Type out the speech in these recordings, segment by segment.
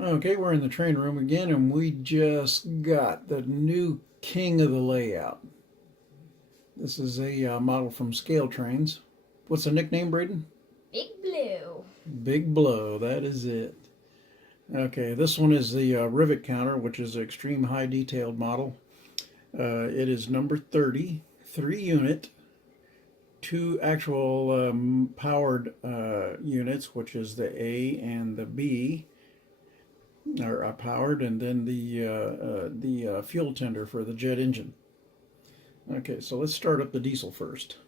Okay, we're in the train room again, and we just got the new king of the layout. This is a model from Scale Trains. What's the nickname, Braden? Big Blue. Big Blow, that is it. Okay, this one is the Rivet counter, which is an extreme high detailed model. It is number 30, 3 unit, two actual powered units, which is the A and the B. Are powered, and then the fuel tender for the jet engine. Okay, so let's start up the diesel first.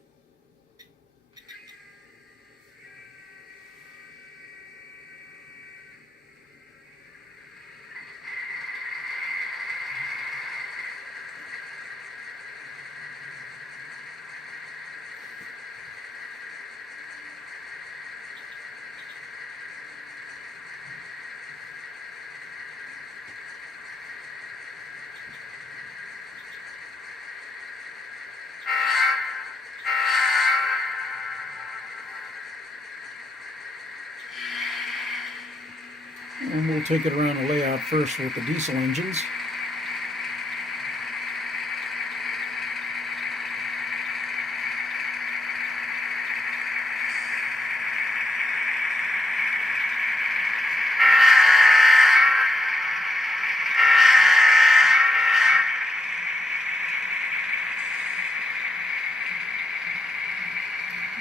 And we'll take it around the layout first with the diesel engines.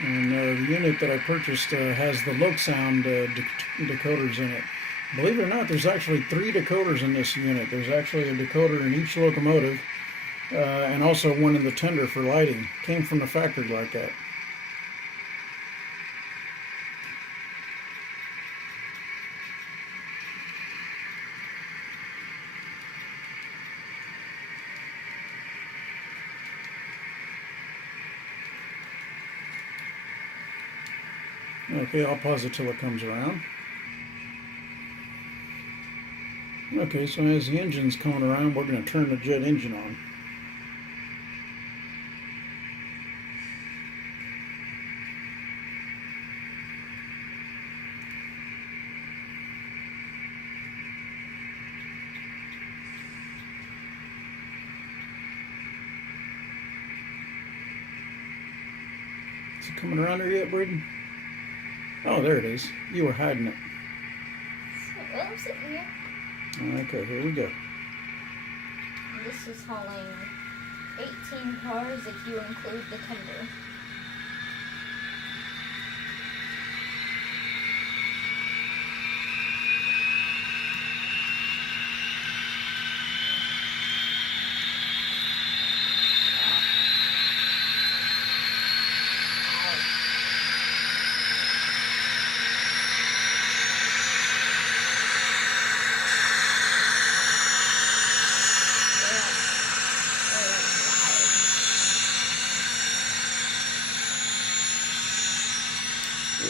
And the unit that I purchased has the loc sound decoders in it. Believe it or not, there's actually 3 decoders in this unit. There's actually a decoder in each locomotive, and also one in the tender for lighting. Came from the factory like that. Okay, I'll pause it till it comes around. Okay, so as the engine's coming around, we're going to turn the jet engine on. Is it coming around there yet, Braden? Oh, there it is. You were hiding it. Well, I'm sitting here. Okay, here we go. This is hauling 18 cars if you include the tender.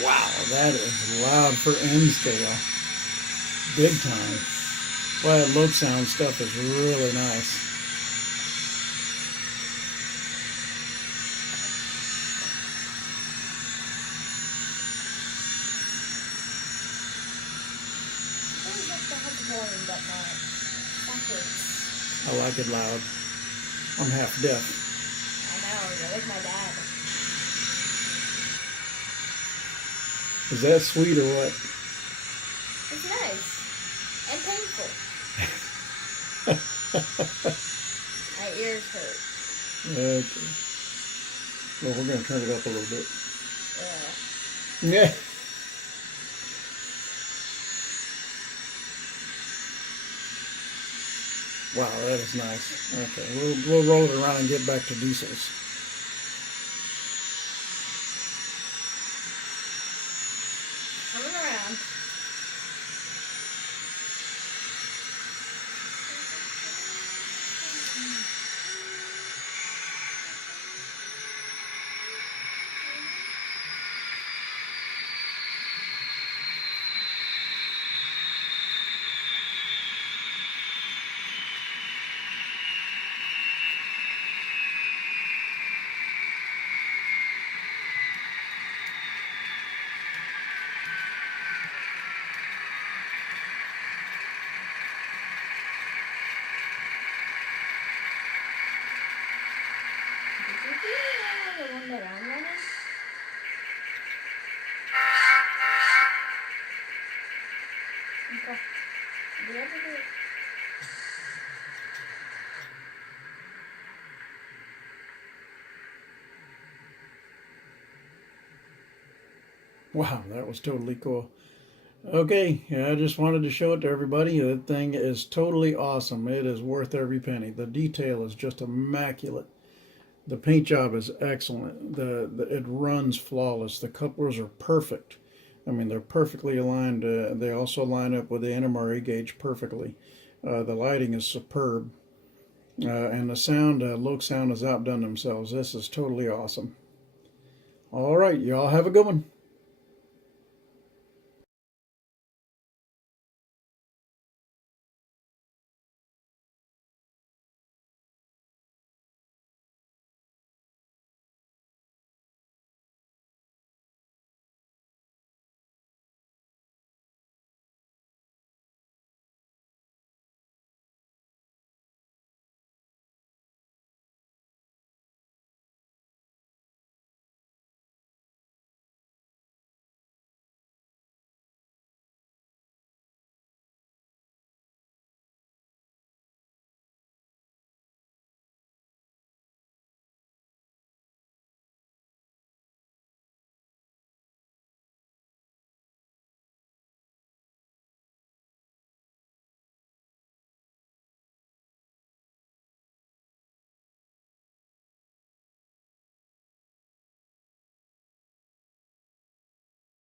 Wow, that is loud for M scale. Big time. Well, that loc sound stuff is really nice. I like it loud. I'm half deaf. I know, you're like my dad. Is that sweet or what? It's nice. And painful. My ears hurt. Okay. Well, we're going to turn it up a little bit. Yeah. Yeah. Wow, that is nice. Okay, we'll roll it around and get back to diesels. Coming around. Do you ever do? Wow, that was totally cool. Okay, yeah, I just wanted to show it to everybody. That thing is totally awesome. It is worth every penny. The detail is just immaculate. The paint job is excellent. It runs flawless. The couplers are perfect. I mean, they're perfectly aligned. They also line up with the NMRA gauge perfectly. The lighting is superb. And the sound, Loke Sound has outdone themselves. This is totally awesome. All right, y'all have a good one.